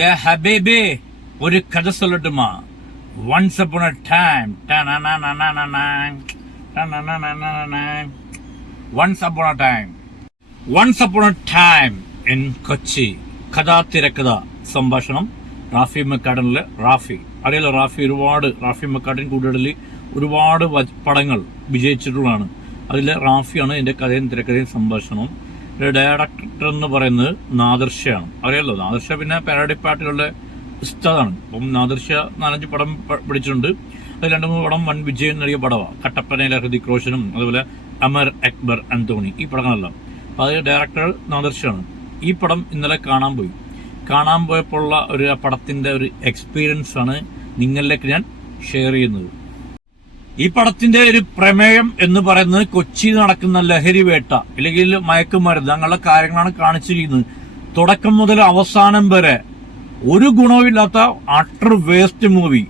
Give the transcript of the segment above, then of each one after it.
ഏ ഹബീബി ഒരു കഥ சொல்லட்டுமா once upon a time once upon a time once upon a time in Kochi കഥാ തിരക്കഥ സംഭാഷണം റാഫി മെക്കാഡനിലെ റാഫി അറിയാലോ റാഫി ഒരുപാട് റാഫി മെക്കാഡൻ കൂട്ടുകടലിൽ ഒരുപാട് വ- പടങ്ങൾ വിജയിച്ചിട്ടുള്ളതാണ് അതിലെ റാഫിയാണ് എൻ്റെ കഥയും തിരക്കഥയും സംഭാഷണവും ഇതിലെ ഡയറക്ടർ എന്ന് പറയുന്നത് നാദർഷയാണ്. അറിയാലോ? നാദർഷ പിന്നെ പാരഡി പാട്ടുകളുടെ ഉസ്താദാണ്. അപ്പം നാദർഷ നാലഞ്ച് പടം പിടിച്ചിട്ടുണ്ട്. അത് രണ്ട് മൂന്ന് പടം വൻ വിജയം നേടിയ പടമാണ് കട്ടപ്പനയിലെ ഹൃതിക് റോഷനും അതുപോലെ അമർ അക്ബർ അന്തോണി ഈ പടങ്ങളെല്ലാം. അപ്പം അത് ഡയറക്ടർ നാദർഷാണ്. ഈ പടം ഇന്നലെ കാണാൻ പോയി. കാണാൻ പോയപ്പോഴുള്ള ഒരു പടത്തിന്റെ ഒരു എക്സ്പീരിയൻസ് ആണ് നിങ്ങളിലേക്ക് ഞാൻ ഷെയർ ചെയ്യുന്നത്. ഈ പടത്തിന്റെ ഒരു പ്രമേയം എന്ന് പറയുന്നത് കൊച്ചി നടക്കുന്ന ലഹരി വേട്ട അല്ലെങ്കിൽ മയക്കുമരുന്ന് അങ്ങനെയുള്ള കാര്യങ്ങളാണ് കാണിച്ചിരിക്കുന്നത്. തുടക്കം മുതൽ അവസാനം വരെ ഒരു ഗുണവുമില്ലാത്ത അട്ടർ വേസ്റ്റ് മൂവി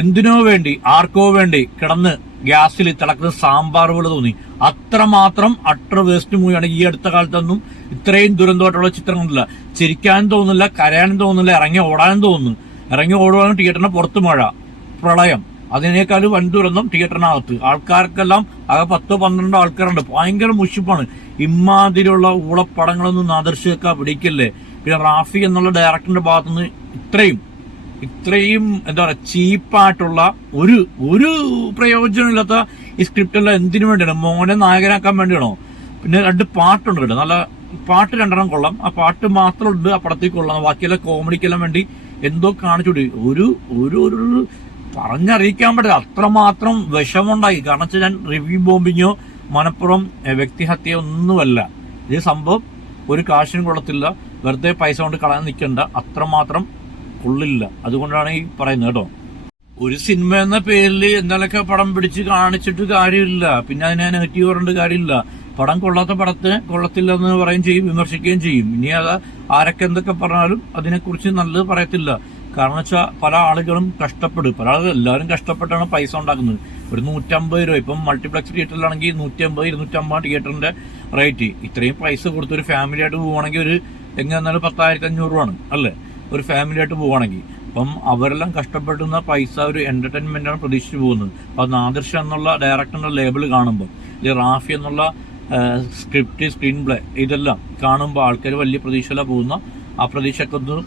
എന്തിനോ വേണ്ടി ആർക്കോ വേണ്ടി കിടന്ന് ഗ്യാസിൽ തിളക്കുന്ന സാമ്പാർ പോലെ തോന്നി. അത്രമാത്രം അട്ടർ വേസ്റ്റ് മൂവിയാണ് ഈ അടുത്ത കാലത്തൊന്നും ഇത്രയും ദുരന്തമായിട്ടുള്ള ചിത്രങ്ങളില്ല ചിരിക്കാനും തോന്നുന്നില്ല കരയാനും തോന്നുന്നില്ല ഇറങ്ങി ഓടാനും തോന്നുന്നു. ഇറങ്ങി ഓടുവാനും തിയേറ്ററിന് പുറത്ത് മഴ പ്രളയം. അതിനേക്കാളും വൻ ദുരന്തം തിയേറ്ററിനകത്ത്. ആൾക്കാർക്കെല്ലാം ആകെ പത്തോ പന്ത്രണ്ടോ ആൾക്കാരുണ്ട്. ഭയങ്കര മുഷിപ്പാണ്. ഇമ്മാതിരിയുള്ള ഊളപ്പടങ്ങളൊന്നും നാദർശിക്കാൻ പിടിക്കല്ലേ? പിന്നെ റാഫി എന്നുള്ള ഡയറക്ടറിന്റെ ഭാഗത്തുനിന്ന് ഇത്രയും ഇത്രയും എന്താ പറയാ ചീപ്പായിട്ടുള്ള ഒരു ഒരു പ്രയോജനമില്ലാത്ത ഈ സ്ക്രിപ്റ്റെല്ലാം എന്തിനു വേണ്ടിയാണ്? മോനെ നായകനാക്കാൻ വേണ്ടിയാണോ? പിന്നെ രണ്ട് പാട്ടുണ്ട് കേട്ടോ. നല്ല പാട്ട് രണ്ടെണ്ണം കൊള്ളാം. ആ പാട്ട് മാത്രമുണ്ട് ആ പടത്തിൽ കൊള്ളാം. ബാക്കിയെല്ലാം കോമഡിക്കെല്ലാം വേണ്ടി എന്തോ കാണിച്ചുകൂടി. ഒരു ഒരു ഒരു പറഞ്ഞറിയിക്കാൻ പറ്റില്ല. അത്രമാത്രം വിഷമുണ്ടായി കാരണം വെച്ചാൽ ഞാൻ റിവ്യൂ ബോംബിങ്ങോ മനപ്പുറം വ്യക്തിഹത്യ ഒന്നുമല്ല. ഇത് സംഭവം ഒരു കാശിനും കൊള്ളത്തില്ല. വെറുതെ പൈസ കൊണ്ട് കളയാൻ നിൽക്കണ്ട. അത്രമാത്രം കൊള്ളില്ല. അതുകൊണ്ടാണ് ഈ പറയുന്നത് കേട്ടോ. ഒരു സിനിമ എന്ന പേരിൽ എന്തെങ്കിലുമൊക്കെ പടം പിടിച്ച് കാണിച്ചിട്ട് കാര്യമില്ല. പിന്നെ അതിനെ നെഗറ്റീവ് പറഞ്ഞിട്ട് കാര്യമില്ല. പടം കൊള്ളാത്ത പടത്തെ കൊള്ളത്തില്ല എന്ന് പറയുകയും ചെയ്യും വിമർശിക്കുകയും ചെയ്യും. ഇനി അത് ആരൊക്കെ എന്തൊക്കെ പറഞ്ഞാലും അതിനെക്കുറിച്ച് നല്ലത് പറയത്തില്ല. കാരണം വെച്ചാൽ പല ആളുകളും കഷ്ടപ്പെടും. പല ആളുകൾ എല്ലാവരും കഷ്ടപ്പെട്ടാണ് പൈസ ഉണ്ടാക്കുന്നത്. ഒരു നൂറ്റമ്പത് രൂപ. ഇപ്പം മൾട്ടിപ്ലക്സ് തിയേറ്ററിലാണെങ്കിൽ നൂറ്റമ്പത് ഇരുന്നൂറ്റമ്പത് തിയേറ്ററിന്റെ റേറ്റ് ഇത്രയും പൈസ കൊടുത്ത് ഒരു ഫാമിലി ആയിട്ട് പോവുകയാണെങ്കിൽ ഒരു എങ്ങനെയാലും പത്തായിരത്തി അഞ്ഞൂറ് രൂപയാണ് അല്ലേ? ഒരു ഫാമിലി ആയിട്ട് പോവുകയാണെങ്കിൽ. അപ്പം അവരെല്ലാം കഷ്ടപ്പെടുന്ന പൈസ ഒരു എന്റർടൈൻമെന്റ് ആണ് പ്രതീക്ഷിച്ചു പോകുന്നത്. അപ്പൊ നാദർശ എന്നുള്ള ഡയറക്ടറിന്റെ ലേബിൾ കാണുമ്പോൾ ഈ റാഫി എന്നുള്ള സ്ക്രിപ്റ്റ് സ്ക്രീൻ പ്ലേ ഇതെല്ലാം കാണുമ്പോൾ ആൾക്കാർ വലിയ പ്രതീക്ഷയിലാണ് പോകുന്ന ആ പ്രതീക്ഷക്കൊന്നും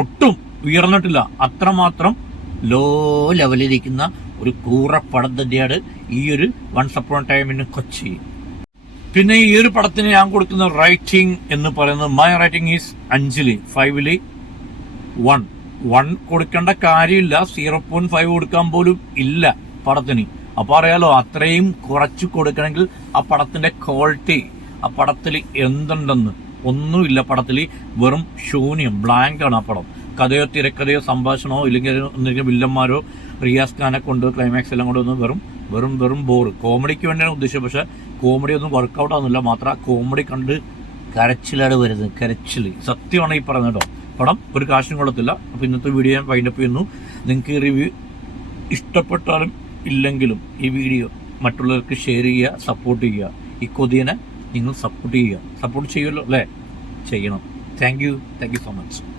ഒട്ടും ഉയർന്നിട്ടില്ല. അത്രമാത്രം ലോ ലെവലിരിക്കുന്ന ഒരു കൂറപ്പടം തന്നെയാണ് ഈ ഒരു വൺസ് അപ്പോൺ ടൈമിന് കൊച്ചി. പിന്നെ ഈ ഒരു പടത്തിന് ഞാൻ കൊടുക്കുന്ന റൈറ്റിംഗ് എന്ന് പറയുന്നത് മൈ റൈറ്റിംഗ് ഈസ് അഞ്ചിൽ ഫൈവിൽ വൺ വൺ കൊടുക്കേണ്ട കാര്യമില്ല. സീറോ പോയിന്റ് ഫൈവ് കൊടുക്കാൻ പോലും ഇല്ല പടത്തിന്. അപ്പൊ അറിയാലോ അത്രയും കുറച്ച് കൊടുക്കണമെങ്കിൽ ആ പടത്തിന്റെ ക്വാളിറ്റി ആ പടത്തിൽ എന്തുണ്ടെന്ന്. ഒന്നുമില്ല പടത്തിൽ വെറും ശൂന്യം ബ്ലാങ്ക് ആണ് ആ പടം. കഥയോ തിരക്കഥയോ സംഭാഷണമോ ഇല്ലെങ്കിൽ എന്തെങ്കിലും വില്ലന്മാരോ റിയാസ് ഖാനെ കൊണ്ട് ക്ലൈമാക്സ് എല്ലാം കൊണ്ട് ഒന്ന് വെറും വെറും വെറും ബോറ് കോമഡിക്ക് വേണ്ടിയാണ് ഉദ്ദേശിച്ചത്. പക്ഷേ കോമഡി ഒന്നും വർക്കൗട്ട് ആവുന്നില്ല. മാത്രം കോമഡി കണ്ട് കരച്ചിലാണ് വരുന്നത് കരച്ചിൽ സത്യമാണ് ഈ പറയുന്നത് കേട്ടോ. പടം ഒരു കാശും കൊള്ളത്തില്ല. അപ്പം ഇന്നത്തെ വീഡിയോ ഞാൻ വൈൻഡപ്പ് ചെയ്യുന്നു. നിങ്ങൾക്ക് ഈ റിവ്യൂ ഇഷ്ടപ്പെട്ടാലും ഇല്ലെങ്കിലും ഈ വീഡിയോ മറ്റുള്ളവർക്ക് ഷെയർ ചെയ്യുക സപ്പോർട്ട് ചെയ്യുക. ഈ കൊതിയനെ നിങ്ങൾ സപ്പോർട്ട് ചെയ്യുക. സപ്പോർട്ട് ചെയ്യുമല്ലോ അല്ലേ? ചെയ്യണം. Thank you thank you so much